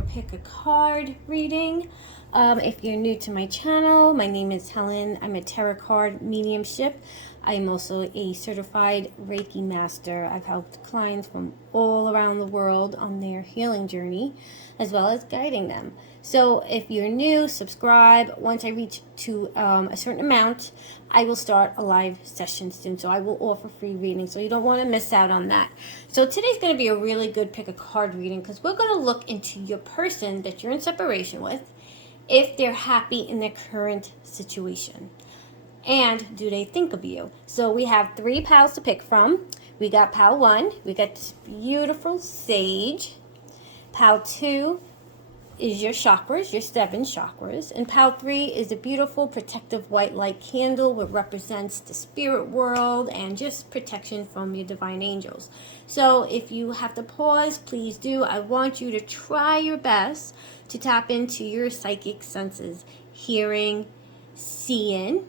your pick a card reading. If you're new to my channel, my name is Helen. I'm a tarot card mediumship. I'm also a certified Reiki master. I've helped clients from all around the world on their healing journey, as well as guiding them. So if you're new, subscribe. Once I reach to a certain amount, I will start a live session soon. So I will offer free readings, so you don't want to miss out on that. So today's going to be a really good pick a card reading, because we're going to look into your person that you're in separation with, if they're happy in their current situation. And do they think of you? So we have 3 piles to pick from. We got pile 1. We got this beautiful sage. Pile 2 is your chakras, your 7 chakras. And pile 3 is a beautiful protective white light candle, which represents the spirit world and just protection from your divine angels. So if you have to pause, please do. I want you to try your best to tap into your psychic senses, hearing, seeing,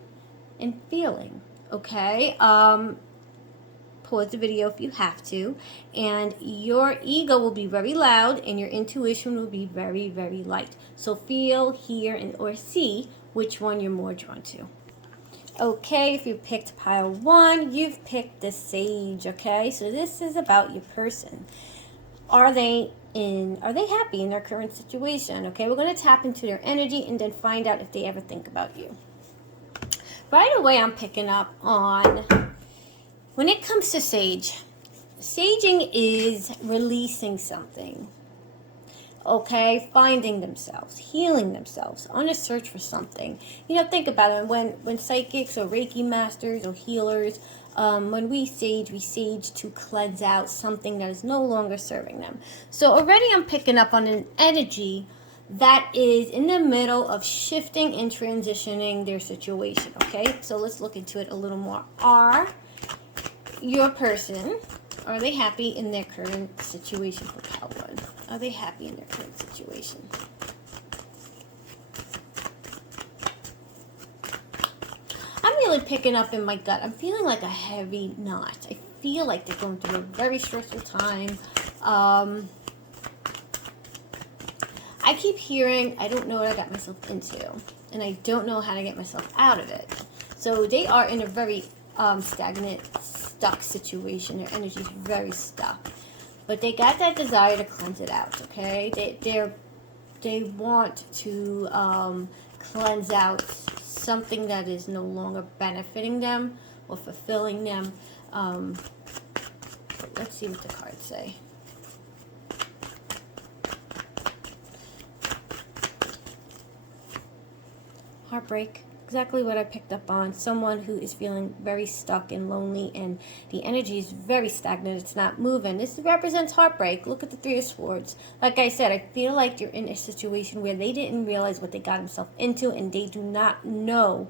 and feeling. Okay? Pause the video if you have to, and your ego will be very loud and your intuition will be very, very light. So feel, hear, and or see which one you're more drawn to. Okay, if you picked pile 1, you've picked the sage. Okay, so this is about your person. Are they happy in their current situation? Okay, we're going to tap into their energy and then find out if they ever think about you. Right away, I'm picking up on, when it comes to sage, saging is releasing something, okay? Finding themselves, healing themselves, on a search for something. You know, think about it. When psychics or Reiki masters or healers, when we sage to cleanse out something that is no longer serving them. So already I'm picking up on an energy that is in the middle of shifting and transitioning their situation, okay? So let's look into it a little more. Are they happy in their current situation for pile 1? Are they happy in their current situation? I'm really picking up in my gut. I'm feeling like a heavy knot. I feel like they're going through a very stressful time. I keep hearing, I don't know what I got myself into, and I don't know how to get myself out of it. So they are in a very stagnant, stuck situation. Their energy is very stuck. But they got that desire to cleanse it out, okay? They want to cleanse out something that is no longer benefiting them or fulfilling them. Let's see what the cards say. Heartbreak, exactly what I picked up on. Someone who is feeling very stuck and lonely, and the energy is very stagnant. It's not moving. This represents heartbreak. Look at the 3 of Swords. Like I said, I feel like you're in a situation where they didn't realize what they got themselves into, and they do not know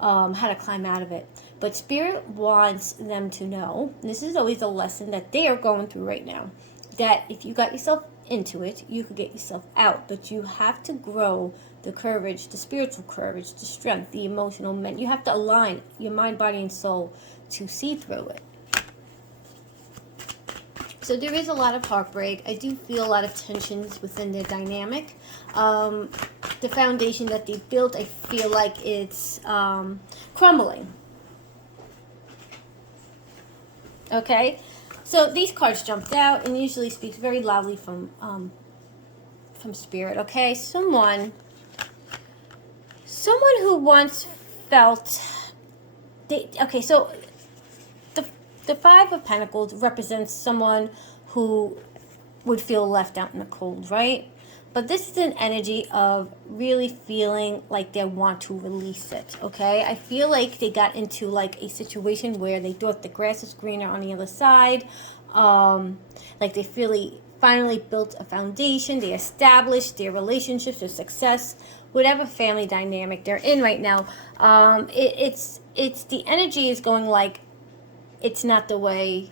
how to climb out of it. But Spirit wants them to know, and this is always a lesson that they are going through right now, that if you got yourself into it, you could get yourself out. But you have to grow the courage, the spiritual courage, the strength, the emotional mental. You have to align your mind, body, and soul to see through it. So there is a lot of heartbreak. I do feel a lot of tensions within their dynamic. The foundation that they built, I feel like it's crumbling. Okay? So these cards jumped out and usually speaks very loudly from Spirit, okay? Someone who once felt, so the 5 of Pentacles represents someone who would feel left out in the cold, right? But this is an energy of really feeling like they want to release it, okay? I feel like they got into like a situation where they thought the grass was greener on the other side. Like they finally built a foundation. They established their relationships, their success, whatever family dynamic they're in right now. It's the energy is going like, it's not the way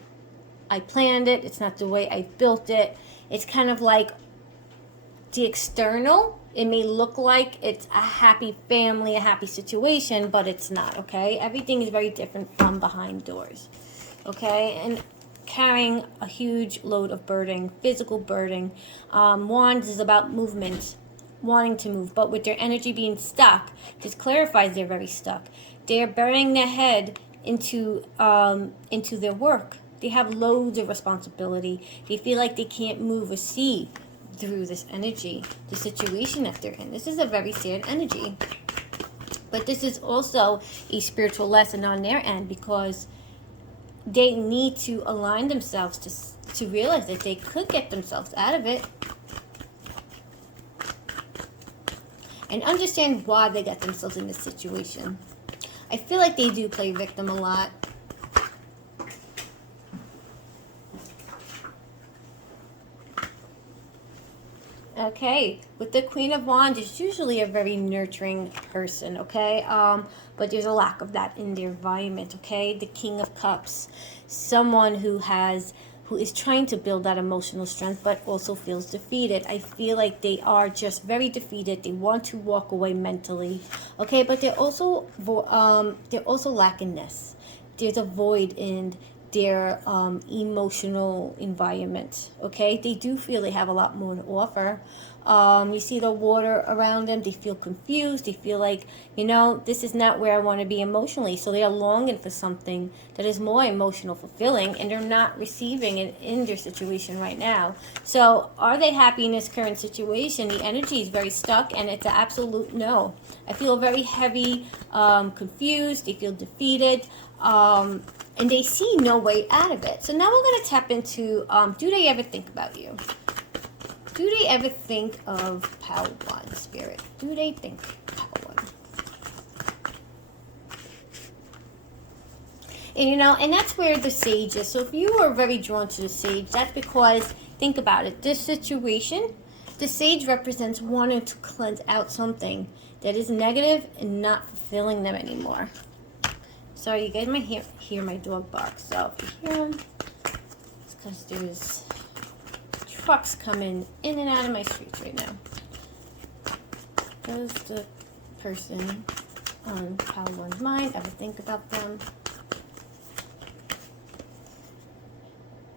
I planned it. It's not the way I built it. It's kind of like the external. It may look like it's a happy family, a happy situation, but it's not, okay? Everything is very different from behind doors, okay? And carrying a huge load of burden, physical burden. Wands is about movement, wanting to move, but with their energy being stuck, this clarifies they're very stuck. They're burying their head into their work. They have loads of responsibility. They feel like they can't move or see through this energy, the situation that they're in. This is a very sad energy. But this is also a spiritual lesson on their end, because they need to align themselves to realize that they could get themselves out of it. And understand why they got themselves in this situation. I feel like they do play victim a lot. Okay, with the Queen of Wands, it's usually a very nurturing person, okay? But there's a lack of that in their environment, okay? The King of Cups, someone who is trying to build that emotional strength, but also feels defeated. I feel like they are just very defeated. They want to walk away mentally, okay? But they're also lacking this. There's a void in their emotional environment, okay? They do feel they have a lot more to offer. You see the water around them. They feel confused. They feel like, this is not where I want to be emotionally. So they are longing for something that is more emotional fulfilling, and they're not receiving it in their situation right now. So are they happy in this current situation? The energy is very stuck, and it's an absolute no. I feel very heavy, confused. They feel defeated. And they see no way out of it. So now we're going to tap into, do they ever think about you? Do they ever think of Pile 1, Spirit? Do they think Pile 1? And, and that's where the Sage is. So if you are very drawn to the Sage, that's because, think about it, this situation, the Sage represents wanting to cleanse out something that is negative and not fulfilling them anymore. Sorry, you guys might hear my dog bark. So if you hear him, it's because there's trucks coming in and out of my streets right now. Does the person on Pile 1's mind ever think about them?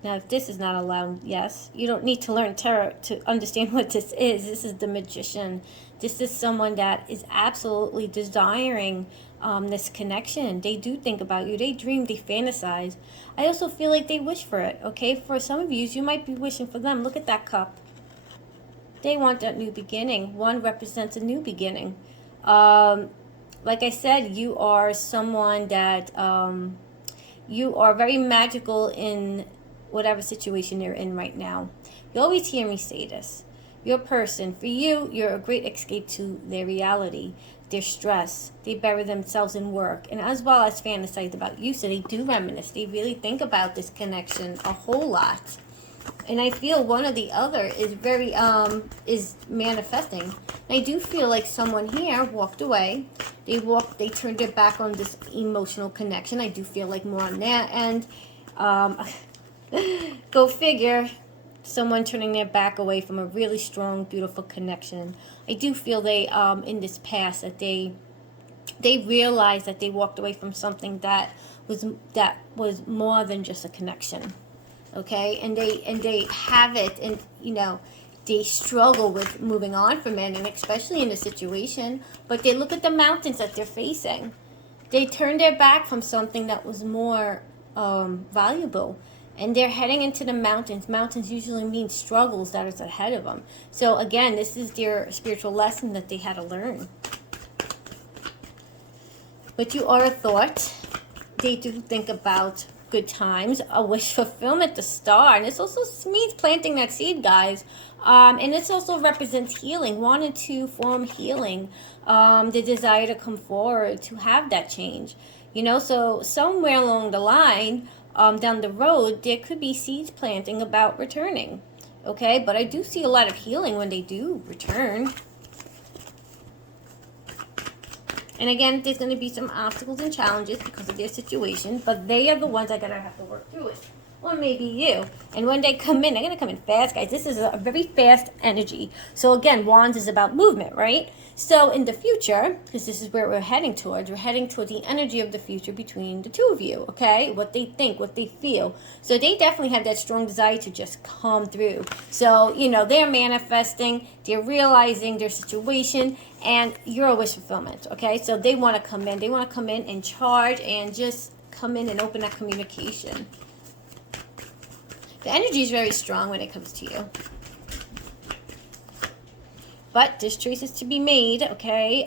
Now, if this is not allowed, yes. You don't need to learn tarot to understand what this is. This is the Magician. This is someone that is absolutely desiring this connection. They do think about you. They dream, they fantasize. I also feel like they wish for it, okay? For some of you might be wishing for them. Look at that cup. They want that new beginning. 1 represents a new beginning. Like I said, you are someone that you are very magical in whatever situation you're in right now. You always hear me say this. Your person, for you, you're a great escape to their reality, their stress. They bury themselves in work, and as well as fantasize about you. So they do reminisce. They really think about this connection a whole lot. And I feel one or the other is very is manifesting. And I do feel like someone here walked away. They turned their back on this emotional connection. I do feel like more on that. And go figure, someone turning their back away from a really strong, beautiful connection. I do feel they in this past that they realized that they walked away from something that was more than just a connection. Okay, and they have it, and they struggle with moving on from it, and especially in the situation. But they look at the mountains that they're facing. They turn their back from something that was more valuable, and they're heading into the mountains. Mountains usually mean struggles that is ahead of them. So again, this is their spiritual lesson that they had to learn. But you are a thought. They do think about good times, a wish fulfillment, the Star. And this also means planting that seed, guys. And this also represents healing, wanting to form healing, the desire to come forward, to have that change. So somewhere along the line, down the road, there could be seeds planting about returning. Okay, but I do see a lot of healing when they do return. And again, there's going to be some obstacles and challenges because of their situation, but they are the ones that are going to have to work through it. or maybe you. And when they come in, they're going to come in fast, guys. This is a very fast energy. So again, wands is about movement, right? So in the future, because this is where we're heading towards the energy of the future between the two of you, okay? What they think, what they feel. So they definitely have that strong desire to just come through. So, you know, they're manifesting, they're realizing their situation, and you're a wish fulfillment, okay? So they want to come in. They want to come in and charge and just come in and open that communication. The energy is very strong when it comes to you. But there's choices to be made, okay,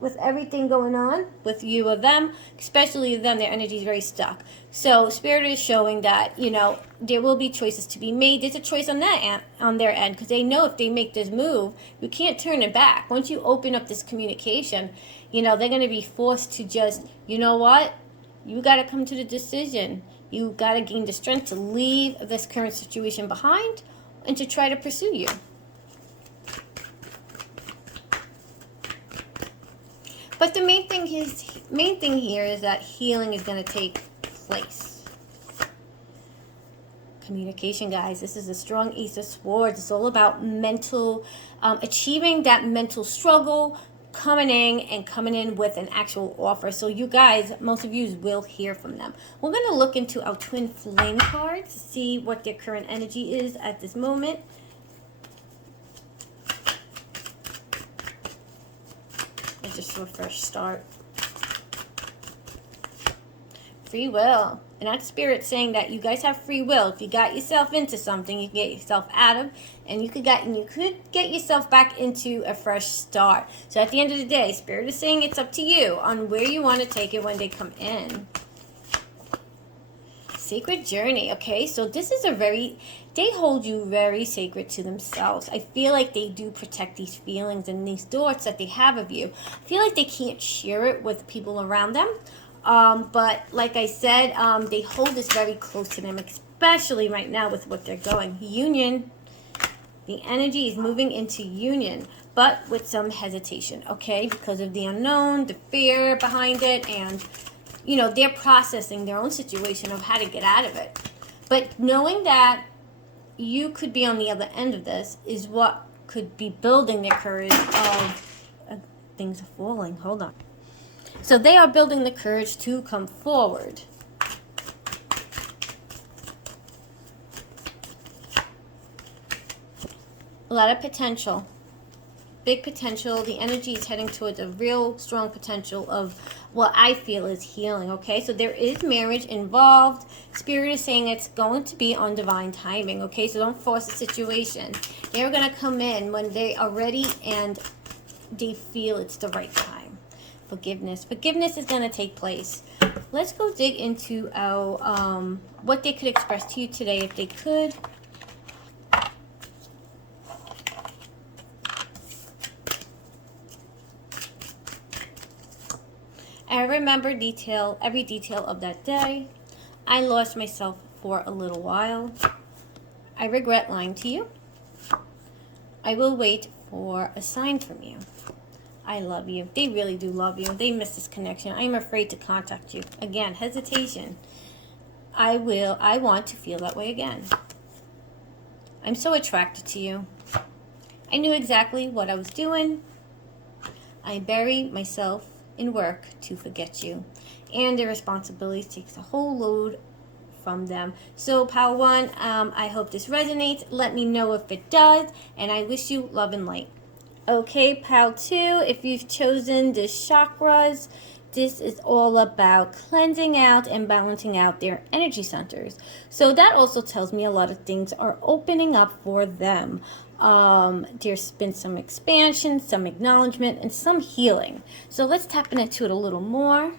with everything going on with you or them, especially them, their energy is very stuck. So Spirit is showing that, you know, there will be choices to be made. There's a choice on their end, because they know if they make this move, you can't turn it back. Once you open up this communication, you know, they're going to be forced to just, you know what, you got to come to the decision. You got to gain the strength to leave this current situation behind and to try to pursue you. But the main thing here is that healing is going to take place. Communication, guys. This is a strong Ace of Swords. It's all about mental, achieving that mental struggle, coming in with an actual offer. So you guys, most of you will hear from them. We're going to look into our twin flame cards to see what their current energy is at this moment. Just for a fresh start. Free will. And that's Spirit saying that you guys have free will. If you got yourself into something, you can get yourself out of, and you could get yourself back into a fresh start. So at the end of the day, Spirit is saying it's up to you on where you want to take it when they come in. Sacred journey, okay? So this is they hold you very sacred to themselves. I feel like they do protect these feelings and these thoughts that they have of you. I feel like they can't share it with people around them. But like I said, they hold this very close to them, especially right now with what they're going. Union. The energy is moving into union, but with some hesitation, okay? Because of the unknown, the fear behind it, and you know, they're processing their own situation of how to get out of it. But knowing that you could be on the other end of this is what could be building their courage of things are falling. Hold on. So they are building the courage to come forward. A lot of potential. Big potential. The energy is heading towards a real strong potential of what I feel is healing, okay? So there is marriage involved. Spirit is saying it's going to be on divine timing, okay? So don't force the situation. They're going to come in when they are ready and they feel it's the right time. Forgiveness. Forgiveness is going to take place. Let's go dig into our what they could express to you today if they could. I remember every detail of that day. I lost myself for a little while. I regret lying to you. I will wait for a sign from you. I love you. They really do love you. They miss this connection. I am afraid to contact you. Again, hesitation. I want to feel that way again. I'm so attracted to you. I knew exactly what I was doing. I bury myself in work to forget you, and the responsibility takes a whole load from them. So Pile 1, I hope this resonates. Let me know if it does, and I wish you love and light. Okay, Pile 2, if you've chosen the chakras, this is all about cleansing out and balancing out their energy centers. So that also tells me a lot of things are opening up for them. There's been some expansion, some acknowledgement, and some healing. So let's tap into it a little more.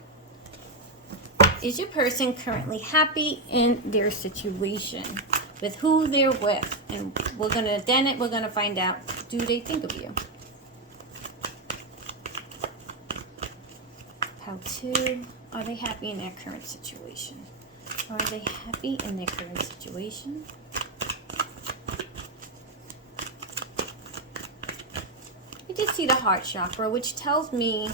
Is your person currently happy in their situation with who they're with? And we're gonna find out, do they think of you? How to, are they happy in their current situation? Are they happy in their current situation? You did see the heart chakra, which tells me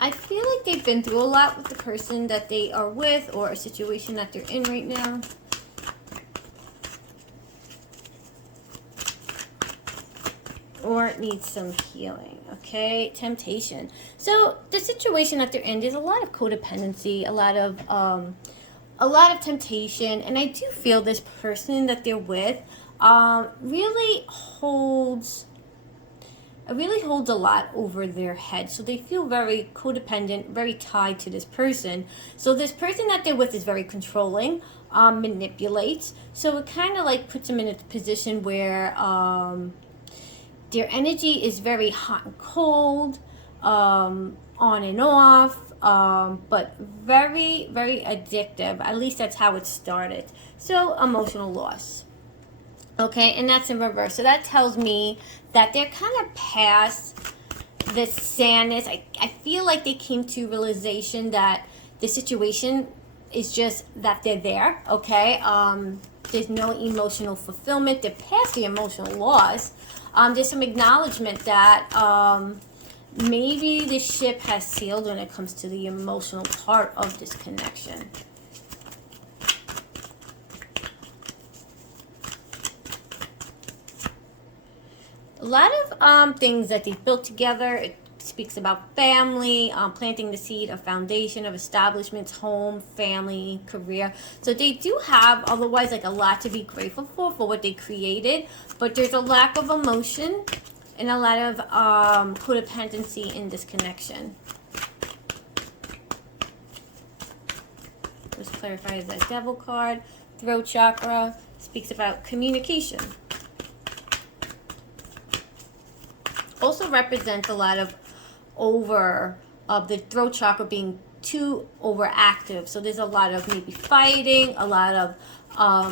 I feel like like they've been through a lot with the person that they are with, or a situation that they're in right now. Or it needs some healing. Okay, temptation. So the situation that they're in, there's a lot of codependency, a lot of temptation, and I do feel this person that they're with really holds a lot over their head. So they feel very codependent, very tied to this person. So this person that they're with is very controlling, manipulates. So it kind of like puts them in a position where their energy is very hot and cold, on and off, but very, very addictive. At least that's how it started. So emotional loss. Okay, and that's in reverse. So that tells me that they're kind of past the sadness. I feel like they came to realization that the situation is just that they're there, okay? There's no emotional fulfillment. They're past the emotional loss. There's some acknowledgement that maybe the ship has sailed when it comes to the emotional part of this connection. A lot of things that they've built together. It speaks about family, planting the seed, a foundation of establishments, home, family, career. So they do have otherwise like a lot to be grateful for what they created, but there's a lack of emotion and a lot of codependency in this connection. Let's clarify that Devil card. Throat chakra speaks about communication. Also represents a lot of the throat chakra being too overactive. So there's a lot of maybe fighting, a lot of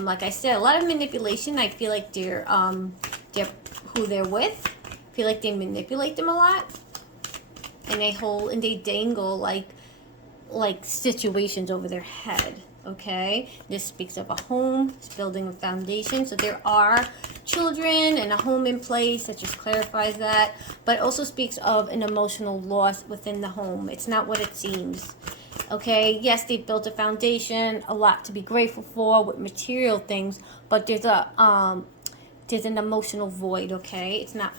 like I said, a lot of manipulation. I feel like they're who they're with. I feel like they manipulate them a lot, and they dangle like situations over their head. Okay, this speaks of a home, it's building a foundation. So there are children and a home in place. That just clarifies that. But also speaks of an emotional loss within the home. It's not what it seems. Okay, yes, they built a foundation, a lot to be grateful for with material things, but there's an emotional void. Okay, it's not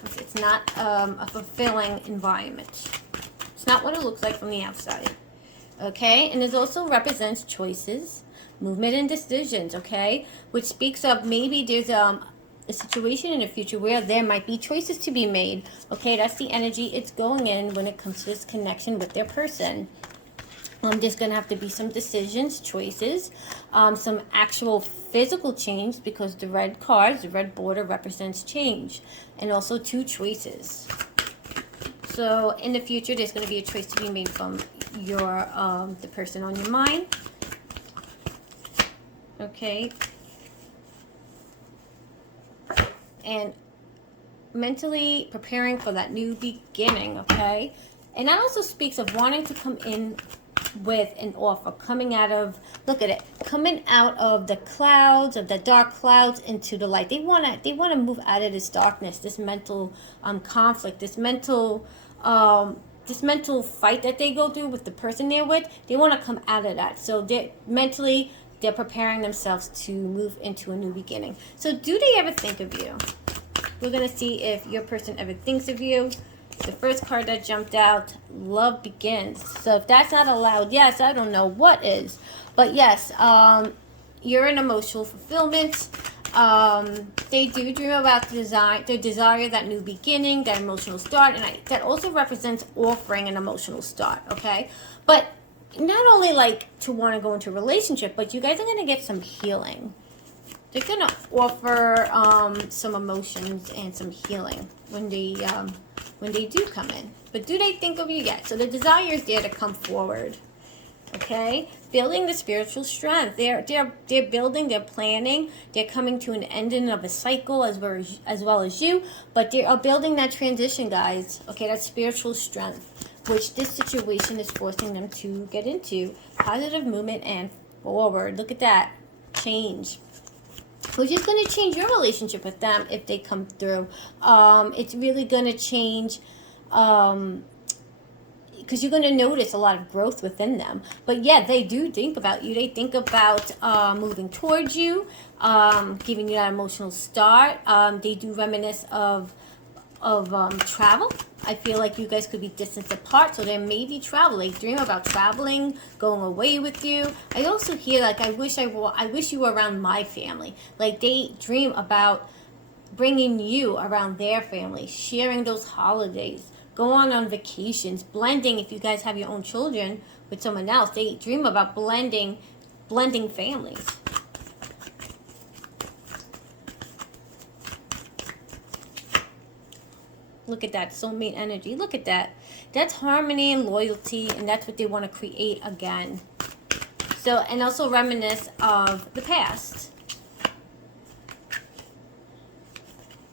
a fulfilling environment. It's not what it looks like from the outside. Okay, and it also represents choices, movement, and decisions, okay, which speaks of maybe there's a situation in the future where there might be choices to be made. Okay, that's the energy it's going in when it comes to this connection with their person. There's going to have to be some decisions, choices, some actual physical change, because the red cards, the red border represents change, and also two choices. So in the future, there's going to be a choice to be made from your the person on your mind. Okay. And mentally preparing for that new beginning, okay? And that also speaks of wanting to come in with an offer, coming out of, look at it, coming out of the clouds, of the dark clouds into the light. They want to move out of this darkness, this mental conflict, this mental fight that they go through with the person they're with. They want to come out of that. So they're preparing themselves to move into a new beginning. So do they ever think of you? We're going to see if your person ever thinks of you. The first card that jumped out, love begins. So if that's not allowed, yes, I don't know what is. But yes, you're in emotional fulfillment. They do dream about their desire, that new beginning, that emotional start. And that also represents offering an emotional start, okay? But not only like to want to go into a relationship, but you guys are going to get some healing. They're going to offer some emotions and some healing when they do come in. But do they think of you yet? So the desire is there to come forward. Okay? Building the spiritual strength. They're building, they're planning, they're coming to an ending of a cycle as well as you. But they are building that transition, guys. Okay, that spiritual strength, which this situation is forcing them to get into. Positive movement and forward. Look at that. Change. Which is going to change your relationship with them if they come through. It's really going to change because you're going to notice a lot of growth within them. But yeah, they do think about you. They think about moving towards you, giving you that emotional start. They do reminisce of travel. I feel like you guys could be distance apart, so there may be travel. They dream about traveling, going away with you. I also hear like, I wish you were around my family. Like, they dream about bringing you around their family, sharing those holidays, going on vacations, blending. If you guys have your own children with someone else, they dream about blending families. Look at that soulmate energy. Look at that. That's harmony and loyalty, and that's what they want to create again. So, and also reminisce of the past.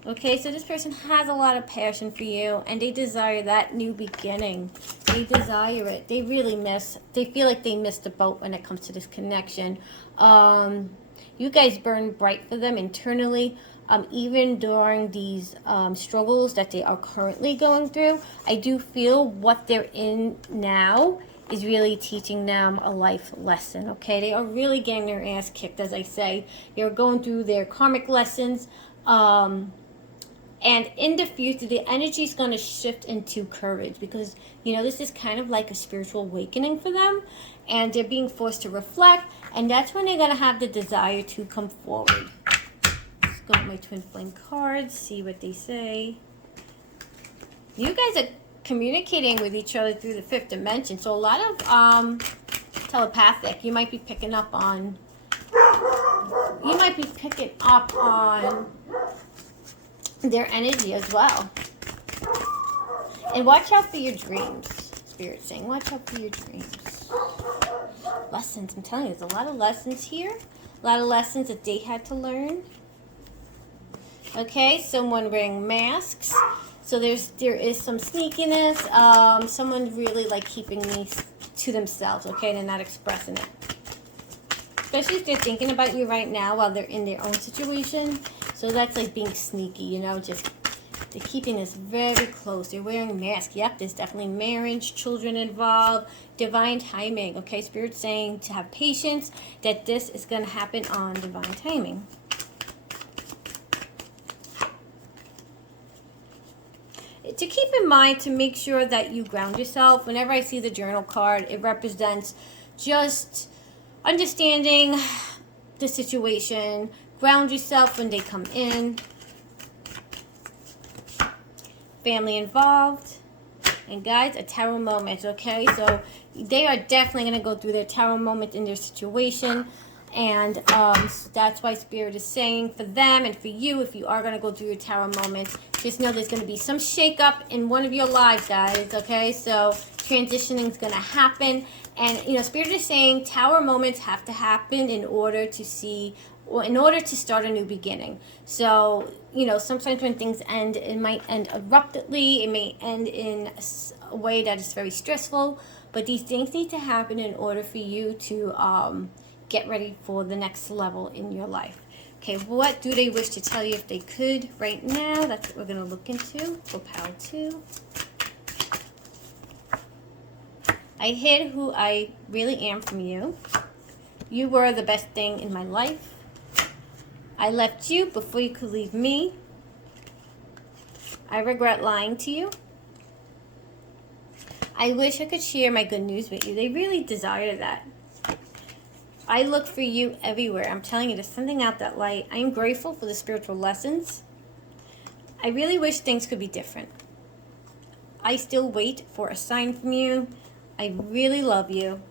Okay, so this person has a lot of passion for you, and they desire that new beginning. They desire it. They feel like they missed the boat when it comes to this connection. You guys burn bright for them internally. Even during these struggles that they are currently going through, I do feel what they're in now is really teaching them a life lesson, okay? They are really getting their ass kicked, as I say. They're going through their karmic lessons. And in the future, the energy is going to shift into courage, because, you know, this is kind of like a spiritual awakening for them. And they're being forced to reflect. And that's when they're going to have the desire to come forward. Go with my twin flame cards, see what they say. You guys are communicating with each other through the fifth dimension, so a lot of telepathic. You might be picking up on their energy as well. And watch out for your dreams. Spirit saying, watch out for your dreams. Lessons, I'm telling you, there's a lot of lessons here. A lot of lessons that they had to learn. Okay, someone wearing masks. So there is some sneakiness. Someone really like keeping these to themselves, okay? They're not expressing it. Especially if they're thinking about you right now while they're in their own situation. So that's like being sneaky, you know, just they're keeping this very close. They're wearing a mask. Yep, there's definitely marriage, children involved, divine timing, okay? Spirit's saying to have patience, that this is going to happen on divine timing. To keep in mind, to make sure that you ground yourself. Whenever I see the journal card, it represents just understanding the situation. Ground yourself when they come in. Family involved. And guys, a tarot moment, okay? So they are definitely going to go through their tarot moment in their situation. And that's why Spirit is saying for them and for you, if you are going to go through your tarot moments, just know there's going to be some shake-up in one of your lives, guys, okay? So transitioning is going to happen. And, you know, Spirit is saying tower moments have to happen in order to start a new beginning. So, you know, sometimes when things end, it might end abruptly. It may end in a way that is very stressful. But these things need to happen in order for you to get ready for the next level in your life. Okay, what do they wish to tell you if they could right now? That's what we're going to look into for Pile 2. I hid who I really am from you. You were the best thing in my life. I left you before you could leave me. I regret lying to you. I wish I could share my good news with you. They really desire that. I look for you everywhere. I'm telling you, there's something out that light. I am grateful for the spiritual lessons. I really wish things could be different. I still wait for a sign from you. I really love you.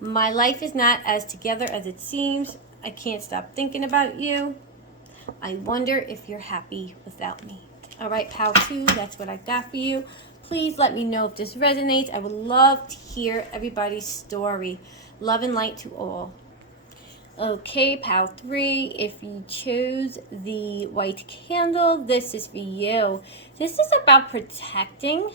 My life is not as together as it seems. I can't stop thinking about you. I wonder if you're happy without me. All right, Pile 2, that's what I got for you. Please let me know if this resonates. I would love to hear everybody's story. Love and light to all. Okay, Pile 3, if you chose the white candle, this is for you. This is about protecting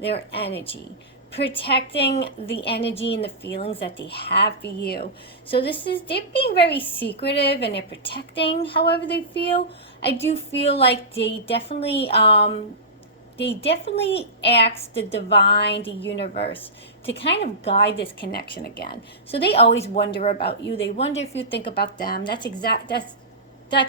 their energy. Protecting the energy and the feelings that they have for you. So they're being very secretive and they're protecting however they feel. I do feel like they definitely they definitely ask the divine, the universe, to kind of guide this connection again. So they always wonder about you. They wonder if you think about them. That's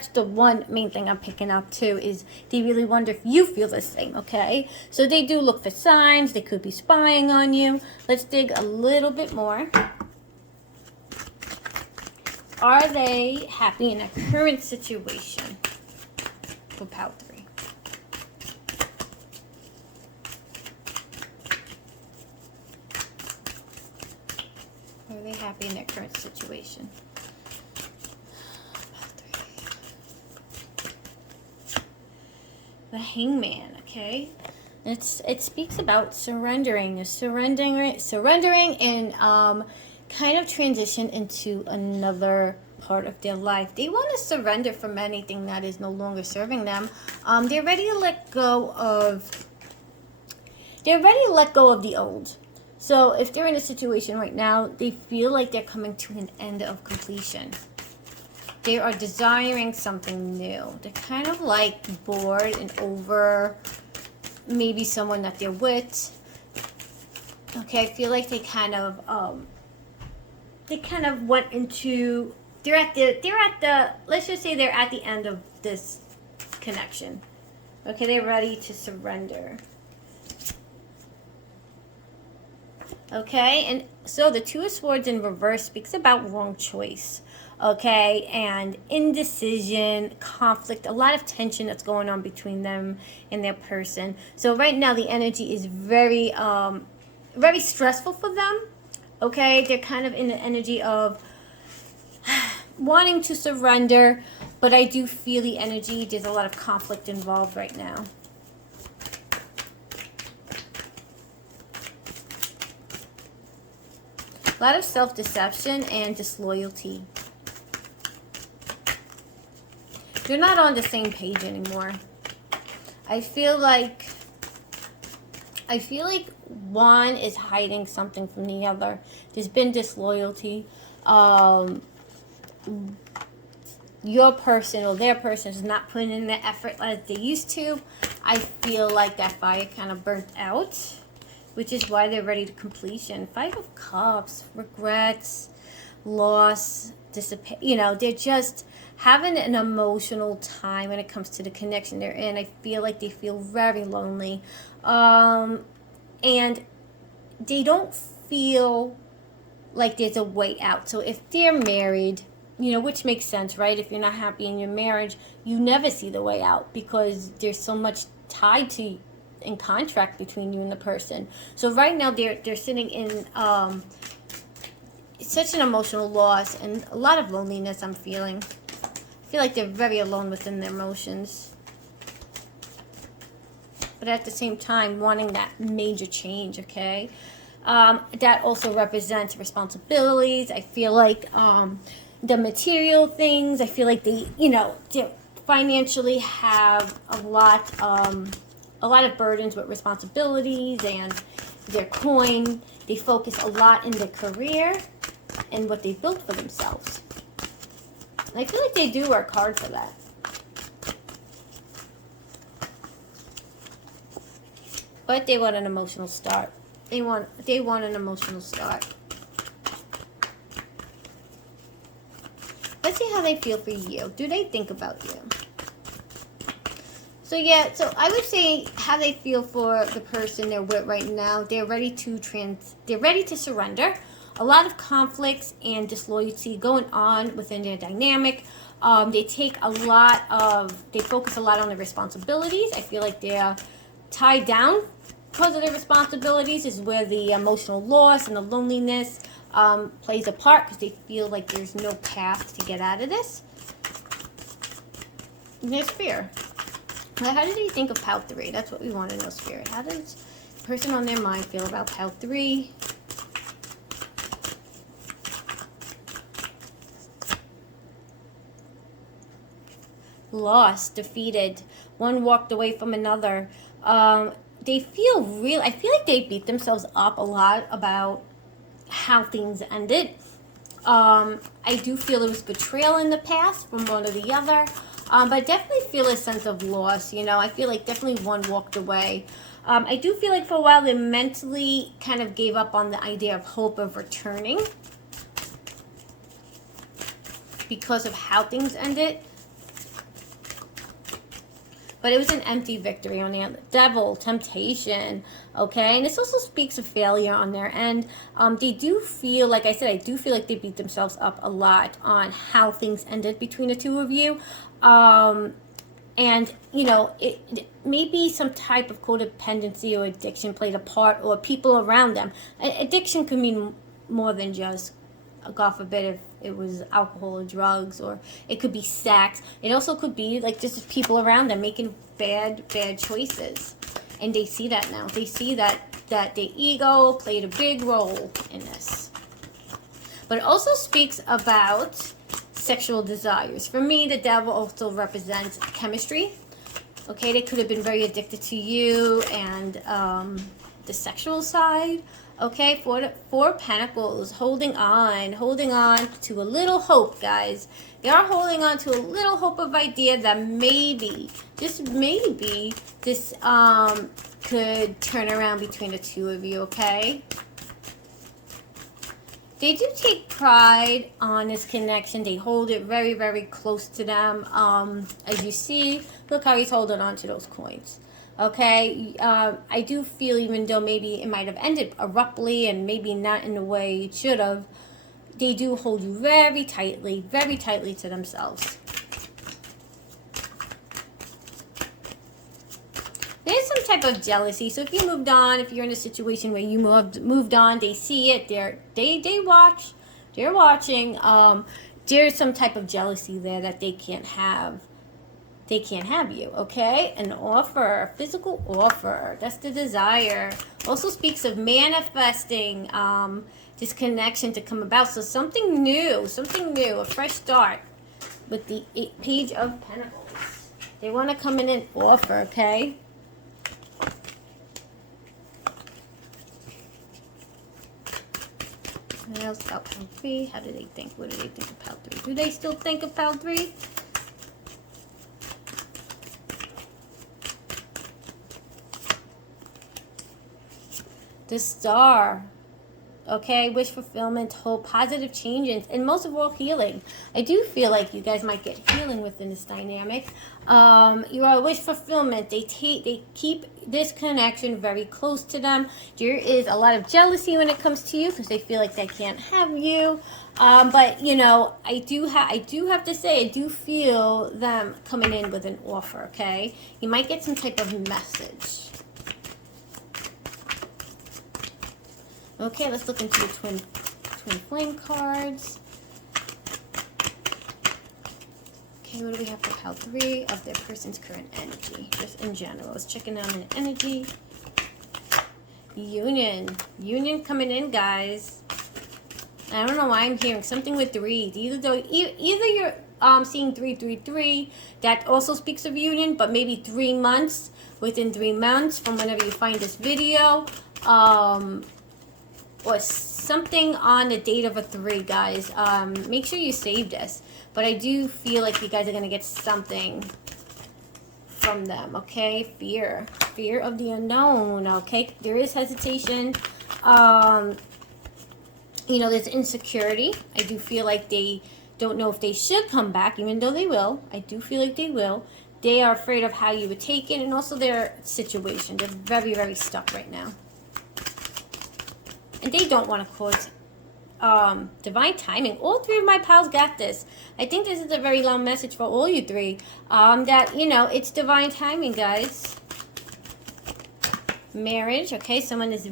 the one main thing I'm picking up too, is they really wonder if you feel the same, okay? So they do look for signs. They could be spying on you. Let's dig a little bit more. Are they happy in a current situation for pile 3? Are they happy in their current situation? The Hangman, okay? It speaks about surrendering and kind of transition into another part of their life. They want to surrender from anything that is no longer serving them. They're ready to let go of the old. So if they're in a situation right now, they feel like they're coming to an end of completion. They are desiring something new. They're kind of like bored and over maybe someone that they're with. Okay, I feel like they kind of went into, let's just say they're at the end of this connection. Okay, they're ready to surrender. Okay, and so the Two of Swords in reverse speaks about wrong choice. Okay, and indecision, conflict, a lot of tension that's going on between them and their person. So right now the energy is very stressful for them. Okay, they're kind of in the energy of wanting to surrender, but I do feel the energy, there's a lot of conflict involved right now. A lot of self-deception and disloyalty. They're not on the same page anymore. I feel like one is hiding something from the other. There's been disloyalty. Your person or their person is not putting in the effort as they used to. I feel like that fire kind of burnt out, which is why they're ready to completion. 5 of Cups, regrets, loss, they're just having an emotional time when it comes to the connection they're in. I feel like they feel very lonely. And they don't feel like there's a way out. So if they're married, which makes sense, right? If you're not happy in your marriage, you never see the way out because there's so much tied to in contract between you and the person. So right now they're sitting in such an emotional loss and a lot of loneliness I'm feeling. I feel like they're very alone within their emotions. But at the same time, wanting that major change, okay? That also represents responsibilities. I feel like the material things, I feel like they financially have a lot of burdens with responsibilities and their coin. They focus a lot in their career and what they built for themselves. And I feel like they do work hard for that. But they want an emotional start. They want an emotional start. Let's see how they feel for you. Do they think about you? So yeah, so I would say how they feel for the person they're with right now. They're ready to surrender. A lot of conflicts and disloyalty going on within their dynamic. They focus a lot on their responsibilities. I feel like they're tied down because of their responsibilities, is where the emotional loss and the loneliness plays a part, because they feel like there's no path to get out of this. And there's fear. Well, how do they think of pile 3? That's what we want to know, Spirit. How does the person on their mind feel about pile 3? Lost, defeated, one walked away from another. They feel real. I feel like they beat themselves up a lot about how things ended. I do feel there was betrayal in the past from one or the other. But I definitely feel a sense of loss, you know. I feel like definitely one walked away. I do feel like for a while they mentally kind of gave up on the idea of hope of returning because of how things ended. But it was an empty victory on the end. Devil, temptation, okay? And this also speaks of failure on their end. They do feel, like I said, I do feel like they beat themselves up a lot on how things ended between the two of you. And, you know, it maybe some type of codependency or addiction played a part, or people around them. Addiction could mean more than just, God forbid, if it was alcohol or drugs, or it could be sex. It also could be like just people around them making bad choices, and they see that now. They see that their ego played a big role in this. But it also speaks about sexual desires. For me, the devil also represents chemistry. Okay, they could have been very addicted to you and the sexual side. Okay, Four Pentacles, holding on to a little hope, guys. They are holding on to a little hope of idea that maybe, just maybe, this could turn around between the two of you, okay? They do take pride on this connection. They hold it very, very close to them. As you see, look how he's holding on to those coins. Okay, I do feel, even though maybe it might have ended abruptly and maybe not in the way it should have, they do hold you very tightly to themselves. There's some type of jealousy. So if you moved on, if you're in a situation where you moved on, they see it, they watch, they're watching. There's some type of jealousy there that they can't have. They can't have you, okay? An offer, physical offer. That's the desire. Also speaks of manifesting this connection to come about. So something new, a fresh start with the Page of Pentacles. They want to come in and offer, okay? What else about Pile 3? How do they think? What do they think of Pile 3? Do they still think of Pile 3? The Star, okay, wish fulfillment, hope, positive changes, and most of all, healing. I do feel like you guys might get healing within this dynamic. You are wish fulfillment. They keep this connection very close to them. There is a lot of jealousy when it comes to you because they feel like they can't have you. But you know, I do have to say, I do feel them coming in with an offer. Okay, you might get some type of message. Okay, let's look into the twin flame cards. Okay, what do we have for Pile 3 of their person's current energy? Just in general. Let's check in on an energy. Union coming in, guys. I don't know why I'm hearing something with 3. Either you're seeing 333, that also speaks of union, but maybe 3 months, within 3 months from whenever you find this video. Or something on the date of a 3, guys. Make sure you save this. But I do feel like you guys are going to get something from them, okay? Fear of the unknown, okay? There is hesitation. You know, there's insecurity. I do feel like they don't know if they should come back, even though they will. I do feel like they will. They are afraid of how you would take it, and also their situation. They're very, very stuck right now. And they don't want to cause divine timing. All 3 of my pals got this. I think this is a very long message for all you 3. That, you know, it's divine timing, guys. Marriage, okay? Someone is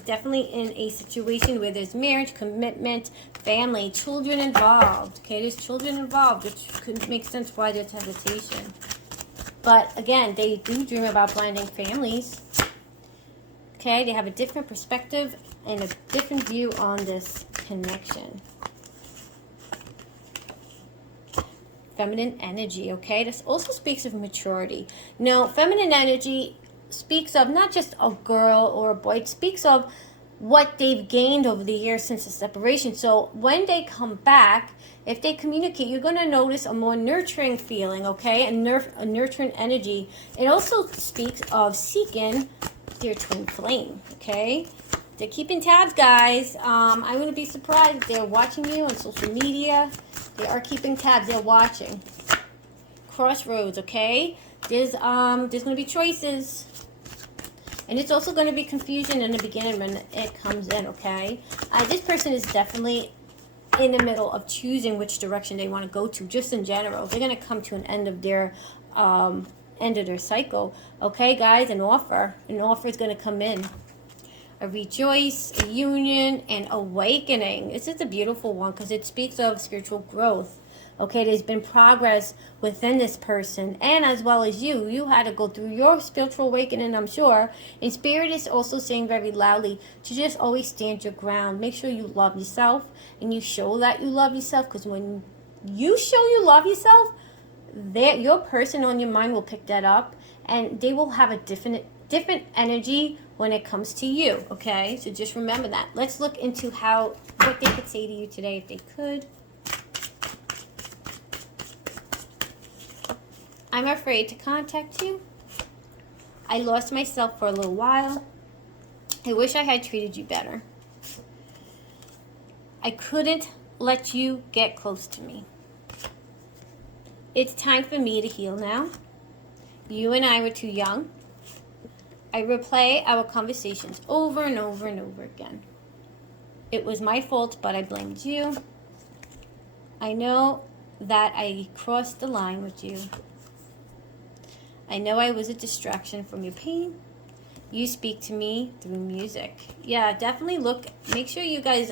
definitely in a situation where there's marriage, commitment, family, children involved. Okay, there's children involved, which could make sense why there's hesitation. But again, they do dream about blending families. Okay, they have a different perspective and a different view on this connection. Feminine energy, okay? This also speaks of maturity. Now, feminine energy speaks of not just a girl or a boy. It speaks of what they've gained over the years since the separation. So when they come back, if they communicate, you're going to notice a more nurturing feeling, okay? A nurturing energy. It also speaks of seeking their twin flame, okay? They're keeping tabs, guys. I wouldn't be surprised if they're watching you on social media. They are keeping tabs. They're watching. Crossroads, okay? There's going to be choices. And it's also going to be confusion in the beginning when it comes in, okay? This person is definitely in the middle of choosing which direction they want to go to, just in general. They're going to come to an end of their cycle. Okay, guys, an offer. An offer is going to come in. A rejoice, a union, and awakening. This is a beautiful one because it speaks of spiritual growth. Okay, there's been progress within this person, and as well as you. You had to go through your spiritual awakening, I'm sure. And Spirit is also saying very loudly to just always stand your ground. Make sure you love yourself, and you show that you love yourself, because when you show you love yourself, your person on your mind will pick that up, and they will have a different energy when it comes to you, okay? So just remember that. Let's look into what they could say to you today if they could. I'm afraid to contact you. I lost myself for a little while. I wish I had treated you better. I couldn't let you get close to me. It's time for me to heal now. You and I were too young. I replay our conversations over and over and over again. It was my fault, but I blamed you. I know that I crossed the line with you. I know I was a distraction from your pain. You speak to me through music. Yeah, definitely make sure you guys,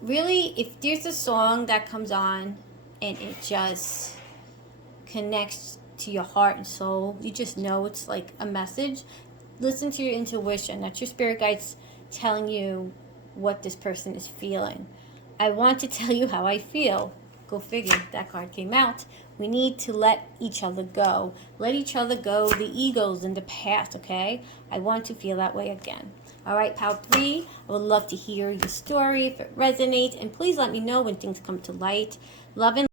really, if there's a song that comes on and it just connects to your heart and soul, you just know it's like a message. Listen to your intuition. That's your spirit guides telling you what this person is feeling. I want to tell you how I feel. Go figure. That card came out. We need to let each other go. Let each other go, the egos in the past, okay? I want to feel that way again. All right, Pile 3, I would love to hear your story if it resonates. And please let me know when things come to light. Love and